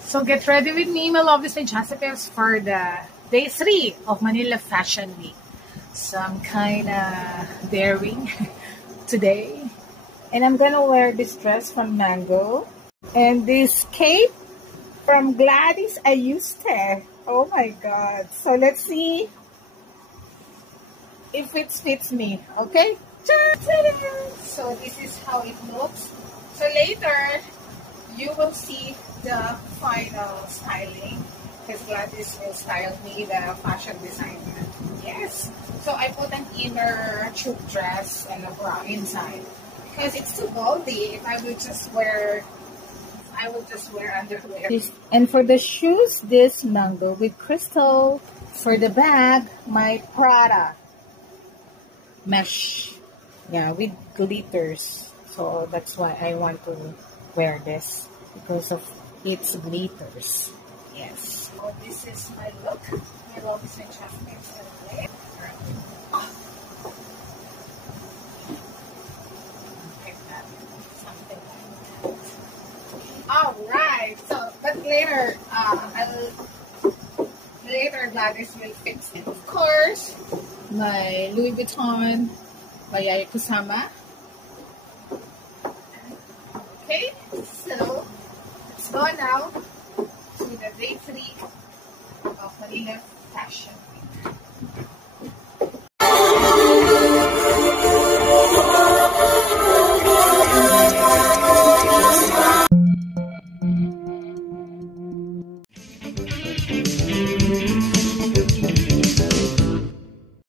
So get ready with me, my lovely St. Joseph's, for the day 3 of Manila Fashion Week. So I'm kind of daring today. And I'm gonna wear this dress from Mango. And this cape from Gladys Ayuste. Oh my god. So let's see if it fits me. Okay? So this is how it looks. So later, you will see the final styling, because Gladys will style me, the fashion designer. Yes. So I put an inner tube dress and a bra inside, because it's too bulky. If I would just wear, underwear. And for the shoes, this Mango with crystal. For the bag, my Prada mesh. Yeah, with glitters. So that's why I want to wear this, because of its glitters. Yes. So this is my look. My love is in chocolate. Oh. Something like that. Alright. So, but later, later Gladys will fix it. Of course, my Louis Vuitton by Yaya Kusama. Okay, so let's go now to the day 3 of Manila Fashion.